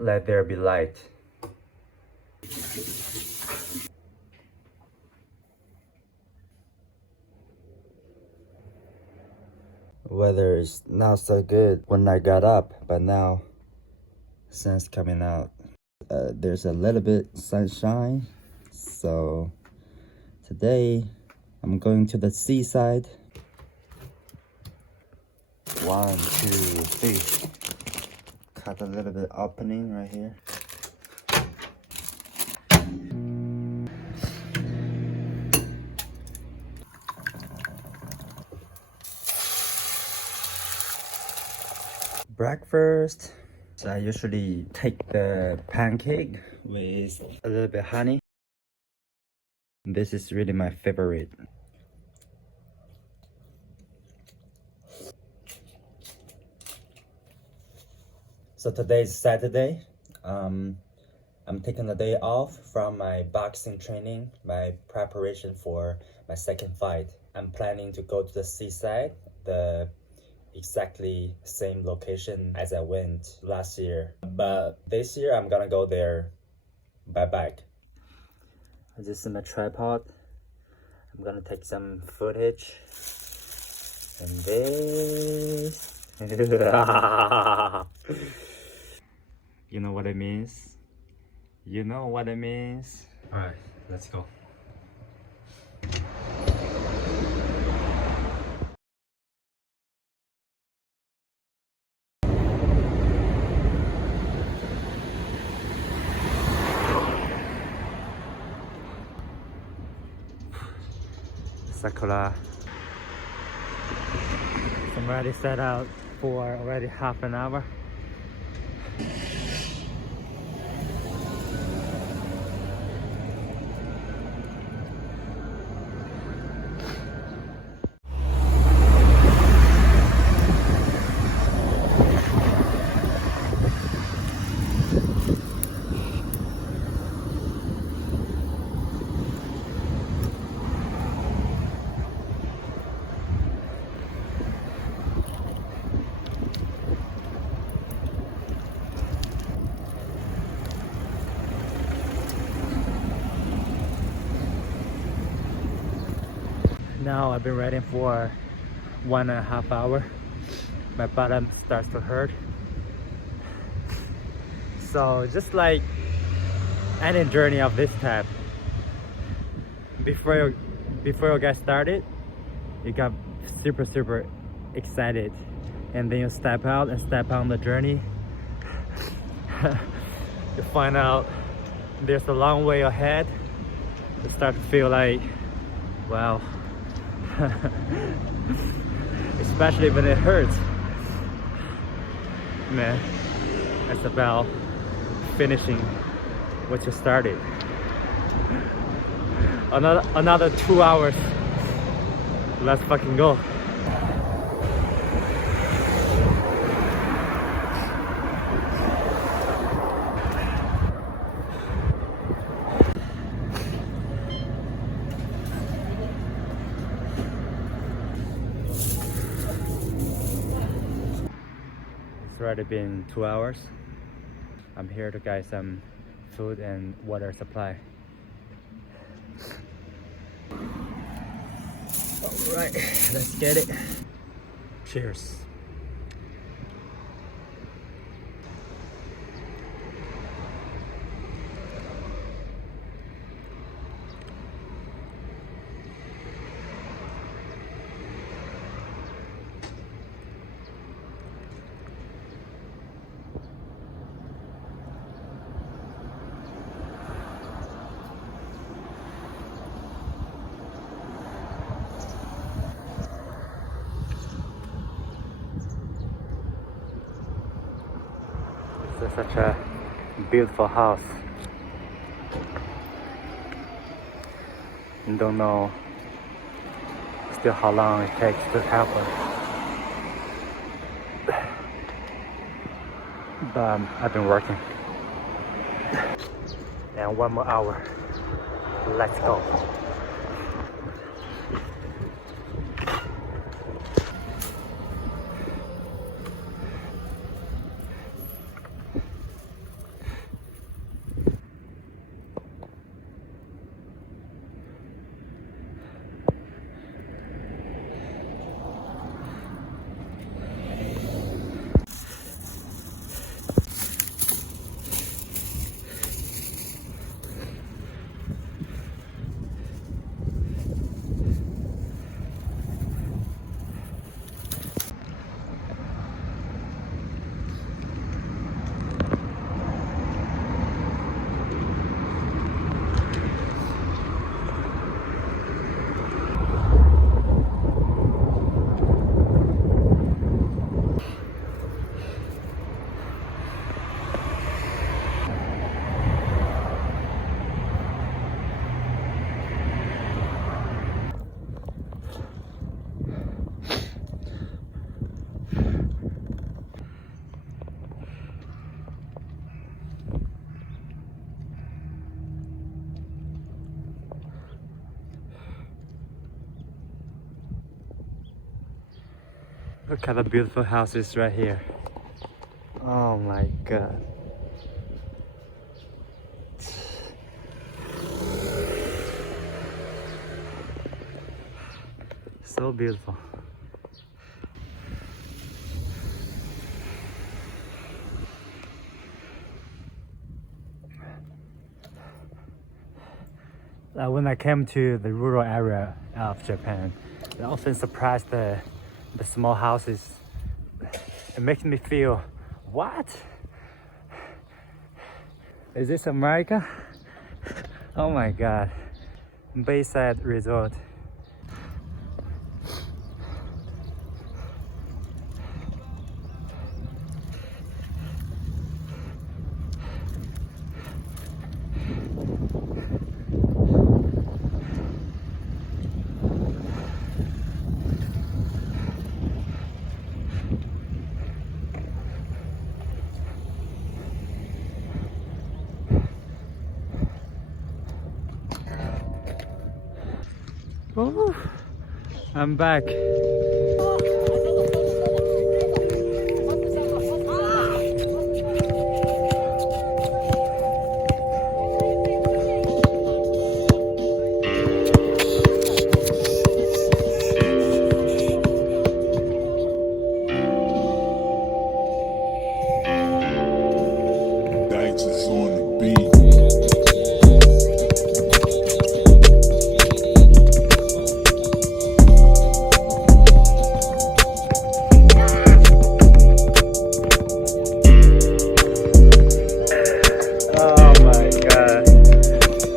Let there be light. Weather is not so good when I got up, but now sun's coming out. There's a little bit sunshine, so today I'm going to the seaside. 1, 2, 3. Cut a little bit opening right here. Breakfast. So I usually take the pancake with a little bit honey. This is really my favorite. So today is Saturday. I'm taking a day off from my boxing training, my preparation for my second fight. I'm planning to go to the seaside, the exactly same location as I went last year. But this year I'm gonna go there by bike. This is my tripod. I'm gonna take some footage. And this. You know what it means? You know what it means? Alright, let's go. Sakura. I'm already set out for already half an hour. Now I've been riding for 1.5 hours. My bottom starts to hurt. So just like any journey of this type, before you get started, you got super excited, and then you step out and step on the journey. You find out there's a long way ahead. You start to feel like, wow. Especially when it hurts, man. It's about finishing what you started. Another 2 hours. Let's fucking go. It's already been 2 hours. I'm here to get some food and water supply. Alright, let's get it. Cheers. It's such a beautiful house. You don't know still how long it takes to happen. But I've been working. And 1 more hour. Let's go. Look at the beautiful houses right here. Oh my god. So beautiful. When I came to the rural area of Japan, I often surprised the small houses. It makes me feel, what? Is this America? Oh my god. Bayside Resort. Oh, I'm back.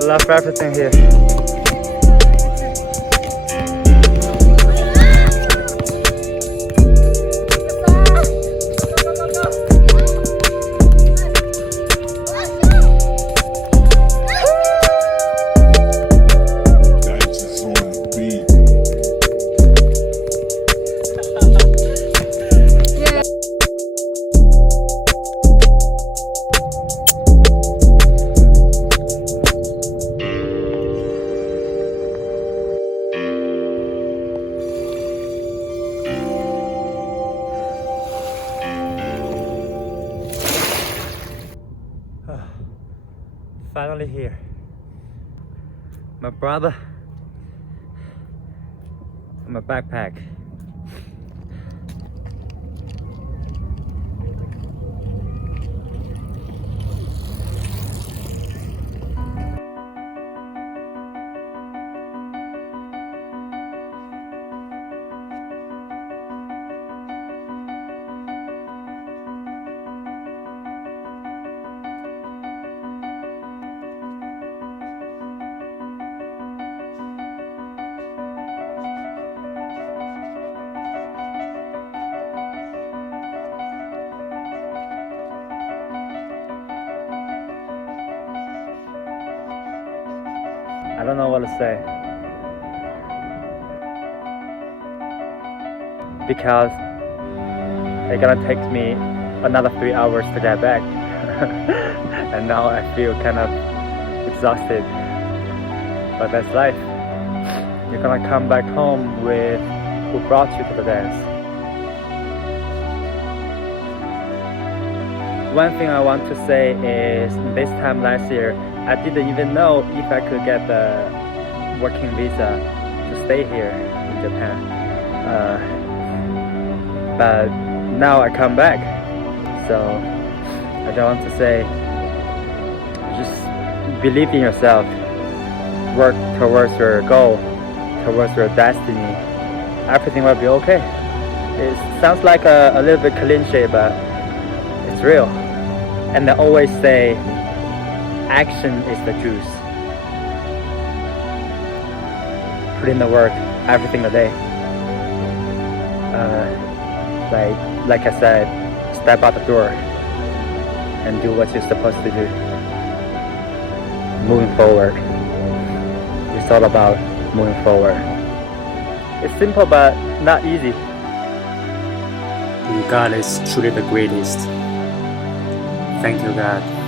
Love everything here. Finally here. My brother and my backpack. I don't know what to say, because it's gonna take me another 3 hours to get back. And now I feel kind of exhausted, but that's life. You're gonna come back home with who brought you to the dance. One thing I want to say is, this time last year I didn't even know if I could get the working visa to stay here in Japan. But now I come back, so I just want to say, just believe in yourself, work towards your goal, towards your destiny. Everything will be okay. It sounds like a little bit cliche, but it's real. And I always say, action is the juice. Put in the work every single day. Like I said, step out the door and do what you're supposed to do. Moving forward. It's all about moving forward. It's simple but not easy. God is truly the greatest. Thank you, God.